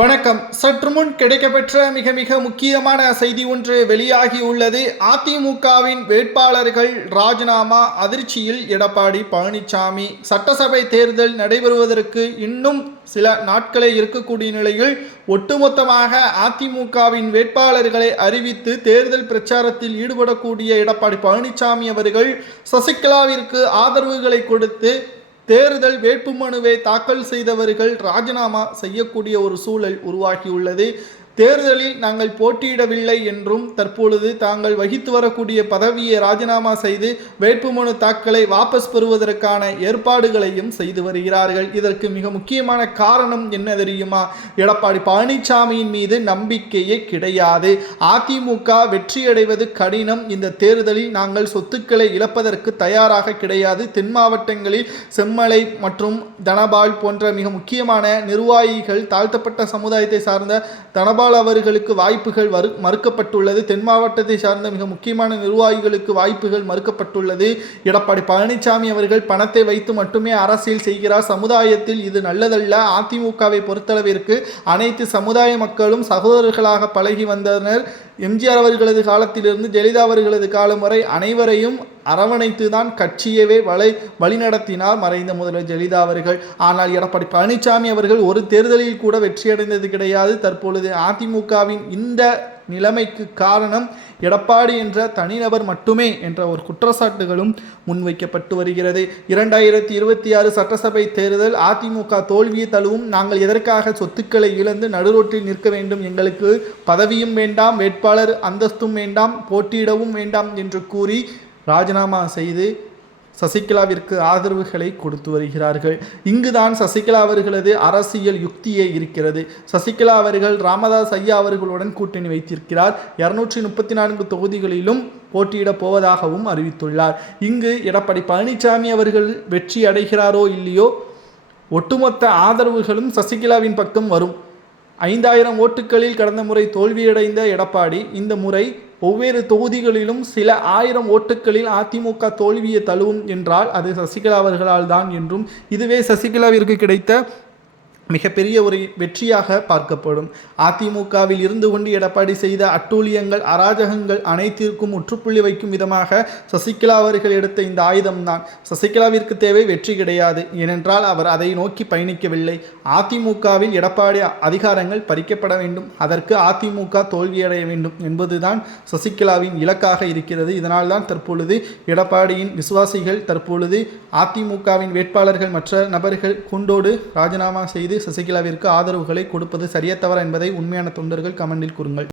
வணக்கம். சற்று முன் கிடைக்கப்பெற்ற மிக மிக முக்கியமான செய்தி ஒன்று வெளியாகி உள்ளது. அதிமுகவின் வேட்பாளர்கள் ராஜினாமா அதிர்ச்சியில் எடப்பாடி பழனிசாமி. சட்டசபை தேர்தல் நடைபெறுவதற்கு இன்னும் சில நாட்களே இருக்கக்கூடிய நிலையில் ஒட்டுமொத்தமாக அதிமுகவின் வேட்பாளர்களை அறிவித்து தேர்தல் பிரச்சாரத்தில் ஈடுபடக்கூடிய எடப்பாடி பழனிசாமி அவர்கள் சசிகலாவிற்கு ஆதரவுகளை கொடுத்து தேர்தல் வேட்புமனுவை தாக்கல் செய்தவர்கள் ராஜினாமா செய்யக்கூடிய ஒரு சூழல் உருவாகியுள்ளது. தேர்தலில் நாங்கள் போட்டியிடவில்லை என்றும் தற்பொழுது தாங்கள் வகித்து வரக்கூடிய பதவியை ராஜினாமா செய்து வேட்புமனு தாக்கலை வாபஸ் பெறுவதற்கான ஏற்பாடுகளையும் செய்து வருகிறார்கள். இதற்கு மிக முக்கியமான காரணம் என்ன தெரியுமா? எடப்பாடி பழனிசாமியின் மீது நம்பிக்கையே கிடையாது. அதிமுக வெற்றியடைவது கடினம். இந்த தேர்தலில் நாங்கள் சொத்துக்களை இழப்பதற்கு தயாராக கிடையாது. தென் மாவட்டங்களில் செம்மலை மற்றும் தனபால் போன்ற மிக முக்கியமான நிர்வாகிகள், தாழ்த்தப்பட்ட சமுதாயத்தை சார்ந்த தனபால் அவர்களுக்கு வாய்ப்புகள் மறுக்கப்பட்டுள்ளது. தென் மாவட்டத்தை சார்ந்த மிக முக்கியமான நிர்வாகிகளுக்கு வாய்ப்புகள் மறுக்கப்பட்டுள்ளது. எடப்பாடி பழனிசாமி அவர்கள் பணத்தை வைத்து மட்டுமே அரசியல் செய்கிறார். சமுதாயத்தில் இது நல்லதல்ல. அதிமுகவை பொறுத்தளவிற்கு அனைத்து சமுதாய மக்களும் சகோதரர்களாக பழகி வந்தனர். எம்ஜிஆர் அவர்களது காலத்திலிருந்து ஜெயலலிதா அவர்களது காலம் வரை அனைவரையும் அரவணைத்து தான் கட்சியவே வழிநடத்தினார் மறைந்த முதல்வர் ஜெயலலிதா அவர்கள். ஆனால் எடப்பாடி பழனிசாமி அவர்கள் ஒரு தேர்தலில் கூட வெற்றியடைந்தது கிடையாது. தற்பொழுது அதிமுகவின் இந்த நிலைமைக்கு காரணம் எடப்பாடி என்ற தனிநபர் மட்டுமே என்ற ஒரு குற்றச்சாட்டுகளும் முன்வைக்கப்பட்டு வருகிறது. 2026 சட்டசபை தேர்தல் அதிமுக தோல்வியை தழுவும். நாங்கள் எதற்காக சொத்துக்களை இழந்து நடுரோட்டில் நிற்க வேண்டும்? எங்களுக்கு பதவியும் வேண்டாம், வேட்பாளர் அந்தஸ்தும் வேண்டாம், போட்டியிடவும் வேண்டாம் என்று கூறி ராஜினாமா செய்து சசிகலாவிற்கு ஆதரவுகளை கொடுத்து வருகிறார்கள். இங்குதான் சசிகலா அவர்களது அரசியல் யுக்தியே இருக்கிறது. சசிகலா அவர்கள் ராமதாஸ் ஐயா அவர்களுடன் கூட்டணி வைத்திருக்கிறார். 234 தொகுதிகளிலும் போட்டியிடப் போவதாகவும் அறிவித்துள்ளார். இங்கு எடப்பாடி பழனிசாமி அவர்கள் வெற்றி அடைகிறாரோ இல்லையோ, ஒட்டுமொத்த ஆதரவுகளும் சசிகலாவின் பக்கம் வரும். 5000 ஓட்டுகளில் கடந்த முறை தோல்வியடைந்த எடப்பாடி இந்த முறை ஒவ்வொரு தொகுதிகளிலும் சில 1000 ஓட்டுகளில் அதிமுக தோல்வியை தழுவும் என்றால் அது சசிகலா அவர்களால் தான் என்றும், இதுவே சசிகலாவிற்கு கிடைத்த மிகப்பெரிய ஒரு வெற்றியாக பார்க்கப்படும். அதிமுகவில் இருந்து கொண்டு எடப்பாடி செய்த அட்டூழியங்கள், அராஜகங்கள் அனைத்திற்கும் முற்றுப்புள்ளி வைக்கும் விதமாக சசிகலா அவர்கள் எடுத்த இந்த ஆயுதம்தான். சசிகலாவிற்கு தேவை வெற்றி கிடையாது. ஏனென்றால் அவர் அதை நோக்கி பயணிக்கவில்லை. அதிமுகவில் எடப்பாடி அதிகாரங்கள் பறிக்கப்பட வேண்டும், அதற்கு அதிமுக தோல்வியடைய வேண்டும் என்பதுதான் சசிகலாவின் இலக்காக இருக்கிறது. இதனால் தான் தற்பொழுது எடப்பாடியின் விசுவாசிகள் தற்பொழுது அதிமுகவின் வேட்பாளர்கள் மற்ற நபர்கள் கூண்டோடு ராஜினாமா செய்து சசிகலாவிற்கு ஆதரவுகளை கொடுப்பது சரியா தவறா என்பதை உண்மையான தொண்டர்கள் கமெண்டில் கூறுங்கள்.